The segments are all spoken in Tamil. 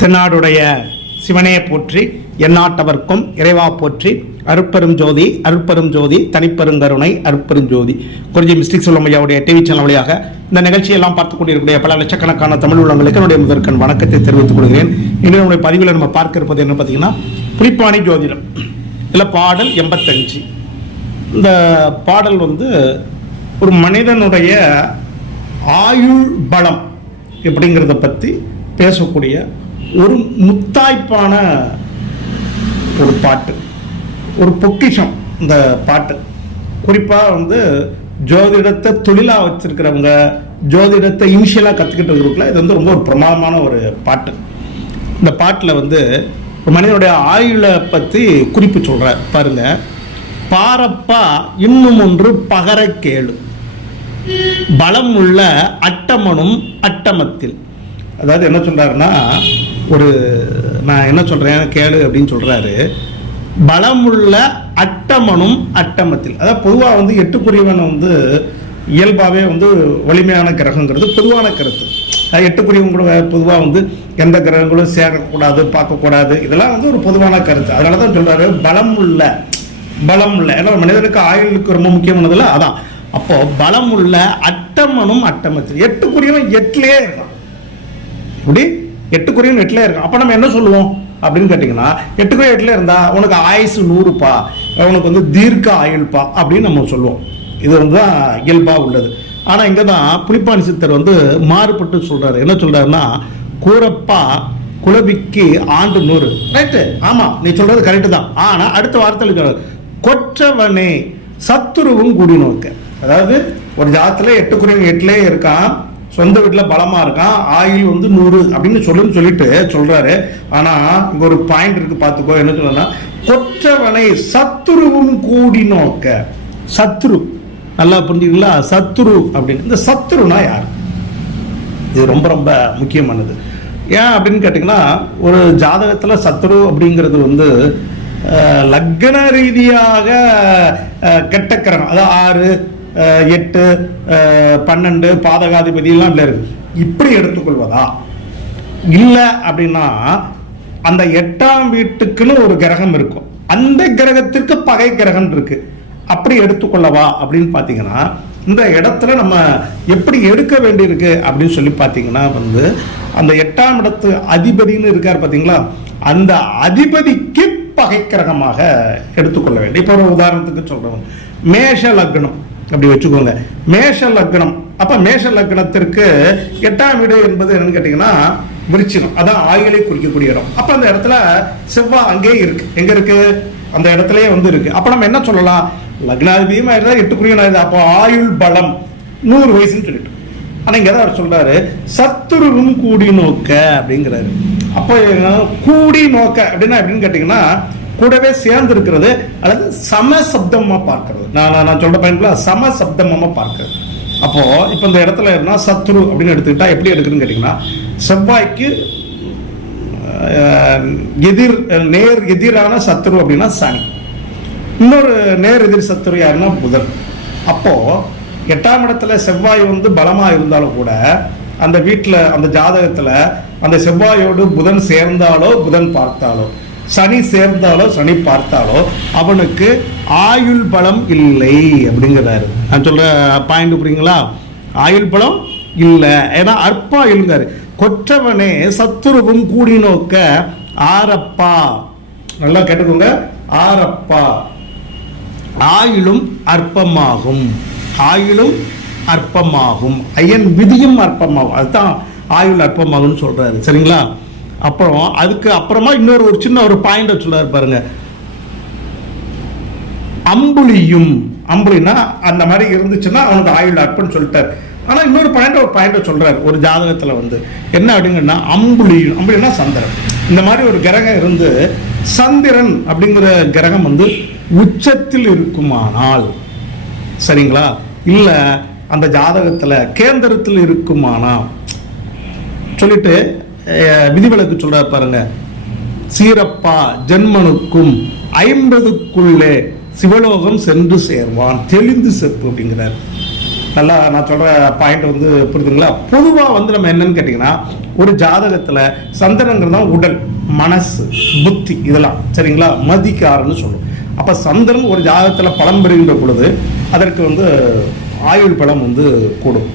தென்னாடுடைய சிவனையை போற்றி எந்நாட்டவர்க்கும் இறைவா போற்றி அருட்பெரும் ஜோதி அருட்பெரும் ஜோதி தனிப்பெருங்கருணை அருட்பெரும் ஜோதி. குருஜி மிஸ்டிக் சொல்லுமையாவுடைய டிவி சேனல் வழியாக இந்த நிகழ்ச்சியெல்லாம் பார்த்து கொண்டிருக்கக்கூடிய பல லட்சக்கணக்கான தமிழ் உள்ளங்களுக்கு என்னுடைய முதற்கண் வணக்கத்தை தெரிவித்துக் கொள்கிறேன். இன்று நம்முடைய பதிவில் நம்ம பார்க்க இருப்பது என்ன பார்த்தீங்கன்னா புலிப்பாணி ஜோதிடம். இதில் பாடல் எண்பத்தஞ்சு. இந்த பாடல் வந்து ஒரு மனிதனுடைய ஆயுள் பலம் எப்படிங்கிறத பற்றி பேசக்கூடிய ஒரு முத்தாய்ப்பான ஒரு பாட்டு. ஒரு பொக்கிஷம் இந்த பாட்டு. குறிப்பாக வந்து ஜோதிடத்தை தொழிலாக வச்சுருக்கிறவங்க ஜோதிடத்தை இனிஷியலாக கற்றுக்கிட்டு இருக்கிறதுக்குள்ள இது வந்து ரொம்ப ஒரு பிரமாதமான ஒரு பாட்டு. இந்த பாட்டில் வந்து மனிதனுடைய ஆயுளை பற்றி குறிப்பு சொல்கிறார் பாருங்க. பாரப்பா இன்னும் ஒன்று பகர கேளு. பலம் உள்ள அட்டமனும் அட்டமத்தில். அதாவது என்ன சொல்கிறாருன்னா ஒரு நான் என்ன சொல்கிறேன் கேளு அப்படின்னு சொல்கிறாரு பலமுள்ள அட்டமனும் அட்டமத்தில். அதாவது பொதுவாக வந்து எட்டுக்குரியவன் வந்து இயல்பாகவே வந்து வலிமையான கிரகங்கிறது பொதுவான கருத்து. எட்டுக்குரியவங்க கூட பொதுவாக வந்து எந்த கிரகங்களும் சேரக்கூடாது பார்க்கக்கூடாது. இதெல்லாம் வந்து ஒரு பொதுவான கருத்து. அதனால தான் சொல்கிறாரு பலம் உள்ள பலம் உள்ள ஏன்னா ஒரு மனிதனுக்கு ஆயுளுக்கு ரொம்ப முக்கியமானதுல அதான். அப்போ பலம் உள்ள அட்டமனும் அட்டமத்தில். எட்டுக்குரியவன் எட்டுலேயே இருக்கான். இப்படி எட்டுக்குரியவன் எட்டுலயே இருக்கான் அப்போ நம்ம என்ன சொல்லுவோம்? அப்படின்னு கேட்டிங்கன்னா குறையும் எட்டுல இருந்தால் உனக்கு ஆயுசு நூறுப்பா உனக்கு வந்து தீர்க்க ஆயுள்பா அப்படின்னு நம்ம சொல்லுவோம். இது வந்து தான் இயல்பா உள்ளது. ஆனால் இங்கே தான் புலிப்பாணி சித்தர் வந்து மாறுபட்டு சொல்கிறார் என்ன சொல்கிறாருன்னா கூரப்பா குலபிக்கு ஆண்டு நூறு. ரைட்டு ஆமாம் நீ சொல்கிறது கரெக்டு தான். ஆனால் அடுத்த வார்த்தையில் கொற்றவனே சத்துருவும் குடி நோக்க அதாவது ஒரு ஜாத்தில் எட்டு குறையும் எட்டுலேயே இருக்கான் சொந்த வீட்டில் பலமாக இருக்கான் ஆயில் வந்து நூறு அப்படின்னு சொல்லுன்னு சொல்லிட்டு சொல்கிறாரு ஆனால் இங்கே ஒரு பாயிண்ட் இருக்குது பார்த்துக்கோ என்ன சொல்லணும்னா கொற்றவனை சத்துருவும் கூடி நோக்க. சத்ரு நல்லா புரிஞ்சுங்களா சத்ரு அப்படின்னு. இந்த சத்ருனா யார்? இது ரொம்ப ரொம்ப முக்கியமானது. ஏன் அப்படின்னு கேட்டிங்கன்னா ஒரு ஜாதகத்தில் சத்ரு அப்படிங்கிறது வந்து அஹ், லக்ன ரீதியாக கெட்டக்கரம் அதாவது ஆறு எட்டு பன்னெண்டு பன்னெண்டு பாதகாதிபதியெல்லாம் இல்லை இருக்கு. இப்படி எடுத்துக்கொள்வதா? இல்லை அப்படின்னா அந்த எட்டாம் வீட்டுக்குன்னு ஒரு கிரகம் இருக்கும். அந்த கிரகத்திற்கு பகை கிரகம் இருக்கு. அப்படி எடுத்துக்கொள்ளவா அப்படின்னு பார்த்தீங்கன்னா இந்த இடத்துல நம்ம எப்படி எடுக்க வேண்டியிருக்கு அப்படின்னு சொல்லி பார்த்தீங்கன்னா வந்து அந்த எட்டாம் இடத்து அதிபதின்னு இருக்கார் பார்த்தீங்களா அந்த அதிபதிக்கு பகை கிரகமாக எடுத்துக்கொள்ள வேண்டும் இப்போ ஒரு உதாரணத்துக்கு சொல்கிறோம் மேஷ லக்னம். அப்படி வச்சுக்கோங்க. மேஷ லக்னம். அப்ப மேஷ லக்னத்திற்கு எட்டாம் வீடு என்பது என்னன்னு கேட்டீங்கன்னா விருச்சினம் அதான் ஆயுளை குறிக்கக்கூடிய இடம். அப்ப அந்த இடத்துல செவ்வாய் அங்கேயே இருக்கு. எங்க இருக்கு? அந்த இடத்துலயே வந்து இருக்கு. அப்ப நம்ம என்ன சொல்லலாம்? லக்னாதிபதியும் ஆயிருந்தா எட்டுக்குரியவன் ஆயிருந்தா அப்போ ஆயுள் பலம் நூறு வயசுன்னு சொல்லிட்டு. ஆனா இங்க தான் அவர் சொல்றாரு சத்துருவும் கூடி நோக்க அப்படிங்கிறாரு. அப்போ என்ன, கூடி நோக்க அப்படின்னா எப்படின்னு கேட்டீங்கன்னா கூடவே சேர்ந்து இருக்கிறது அல்லது சம சப்தமாக பார்க்கிறது. நான் நான் நான் சொல்ற பயன்படுல சம சப்தமாக பார்க்கிறது. அப்போ இப்போ இந்த இடத்துல என்ன சத்ரு அப்படின்னு எடுத்துக்கிட்டா எப்படி எடுக்குதுன்னு கேட்டீங்கன்னா செவ்வாய்க்கு எதிர் நேர் எதிரான சத்ரு அப்படின்னா சனி. இன்னொரு நேர் எதிர் சத்துரு யாருன்னா புதன். அப்போ எட்டாம் இடத்துல செவ்வாய் வந்து பலமா இருந்தாலும் கூட அந்த வீட்டில் அந்த ஜாதகத்தில் அந்த செவ்வாயோடு புதன் சேர்ந்தாலோ புதன் பார்த்தாலோ சனி சேர்ந்தாலோ சனி பார்த்தாலோ அவனுக்கு ஆயுள் பலம் இல்லை அப்படிங்கிறாரு. நான் சொல்ற பாயிண்ட் புரியுங்களா ஆயுள் பலம் இல்லை. ஏன்னா அற்ப கொற்றவனே சத்துருவும் கூடி நோக்க ஆரப்பா. நல்லா கேட்டுக்கோங்க. ஆரப்பா. ஆயுளும் அற்பமாகும். ஆயுளும் அற்பமாகும். ஐயன் விதியும் அற்பமாகும். அதுதான் ஆயுள் அற்பமாகும்னு சொல்றாரு. சரிங்களா? அப்புறம் அதுக்கு அப்புறமா இன்னொரு ஒரு சின்ன ஒரு பாயிண்ட் வச்சுள்ளார் பாருங்க. அம்புலியும் அம்புலினா அந்த மாதிரி இருந்துச்சுன்னா அவனுக்கு ஆயுள் அற்பன்னு சொல்லிட்டார். ஆனா இன்னொரு பாயிண்ட் ஒரு பாயிண்ட் சொல்கிறார் ஒரு ஜாதகத்துல வந்து. என்ன அப்படிங்கன்னா அம்புலியும் அம்புலினா சந்திரன். இந்த மாதிரி ஒரு கிரகம் இருந்து சந்திரன் அப்படிங்கிற கிரகம் வந்து உச்சத்தில் இருக்குமானால் சரிங்களா? இல்ல அந்த ஜாதகத்துல கேந்திரத்தில் இருக்குமானா சொல்லிட்டு விதிவிலக்கு சொல்றாரு பாருங்க. சீரப்பா ஜென்மனுக்கும் ஐம்பதுக்குள்ளே சிவலோகம் சென்று சேர்வான். தெளிந்து செப்பு அப்படிங்கிறார். நல்லா நான் சொல்ற பாயிண்ட் வந்து புரிதுங்களா பொதுவாக வந்து நம்ம என்னன்னு கேட்டிங்கன்னா ஒரு ஜாதகத்தில் சந்திரங்கிறது தான் உடல் மனசு புத்தி இதெல்லாம். சரிங்களா? மதிக்காருன்னு சொல்லுவோம் அப்போ சந்திரன் ஒரு ஜாதகத்தில் பலம் பெறுகின்ற பொழுது அதற்கு வந்து ஆயுள் பலம் வந்து கூடும்.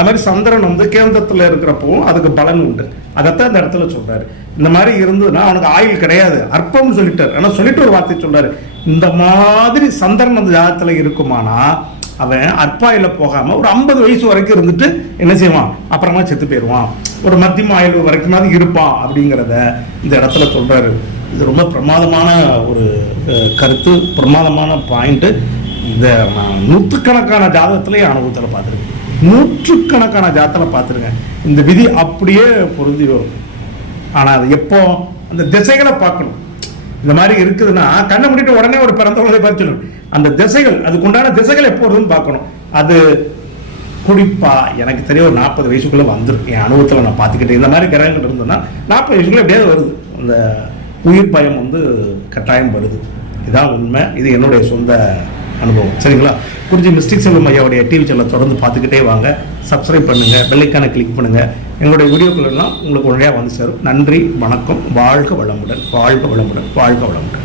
அது மாதிரி சந்திரன் வந்து கேந்திரத்தில் இருக்கிறப்போ அதுக்கு பலன் உண்டு. அதைத்தான் அந்த இடத்துல சொல்றாரு. இந்த மாதிரி இருந்ததுன்னா அவனுக்கு ஆயுள் கிடையாது. அற்பம்னு சொல்லிட்டார். ஆனால் சொல்லிட்டு ஒரு வார்த்தை சொல்றாரு. இந்த மாதிரி சந்திரன் அந்த ஜாதத்தில் இருக்குமானா அவன் அற்பாயில போகாமல் ஒரு ஐம்பது வயசு வரைக்கும் இருந்துட்டு என்ன செய்வான்? அப்புறமா செத்து போயிடுவான். ஒரு மத்தியம ஆயுள் வரைக்குமாவது இருப்பான் அப்படிங்கிறத இந்த இடத்துல சொல்றாரு. இது ரொம்ப பிரமாதமான ஒரு கருத்து பிரமாதமான பாயிண்ட்டு இதை நான் நூற்றுக்கணக்கான ஜாதகத்துலேயும் அனுபவத்தில் பார்த்துருக்கேன். நூற்றுக்கணக்கான ஜாதத்தில் பார்த்துருங்க. இந்த விதி அப்படியே பொருந்தி வரும். ஆனால் அது எப்போ? அந்த திசைகளை பார்க்கணும். இந்த மாதிரி இருக்குதுன்னா கண்ணை முடிட்டு உடனே ஒரு பிறந்த குழந்தை பார்த்து அந்த திசைகள் அதுக்கு உண்டான திசைகள் எப்போ வருதுன்னு பார்க்கணும். அது குறிப்பாக எனக்கு தெரிய ஒரு நாற்பது வயசுக்குள்ளே வந்துடும் என் அனுபவத்தில் நான் பார்த்துக்கிட்டேன். இந்த மாதிரி கிரகங்கள் இருந்ததுன்னா நாற்பது வயசுக்குள்ளே எப்படியாவது வருது. அந்த உயிர் பயம் வந்து கட்டாயம் வருது. இதுதான் உண்மை. இது என்னுடைய சொந்த அனுபவம். சரிங்களா? குறிஞ்சி மிஸ்டேக் செல்வம் ஐயாவுடைய டிவி சேனலை தொடர்ந்து பார்த்துக்கிட்டே வாங்க. சப்ஸ்கிரைப் பண்ணுங்க பெல்லைக்கான கிளிக் பண்ணுங்க. எங்களுடைய வீடியோக்கள் எல்லாம் உங்களுக்கு உடனடியாக வந்து சேரும். நன்றி வணக்கம் வாழ்க வளமுடன் வாழ்க வளமுடன் வாழ்க வளமுடன்.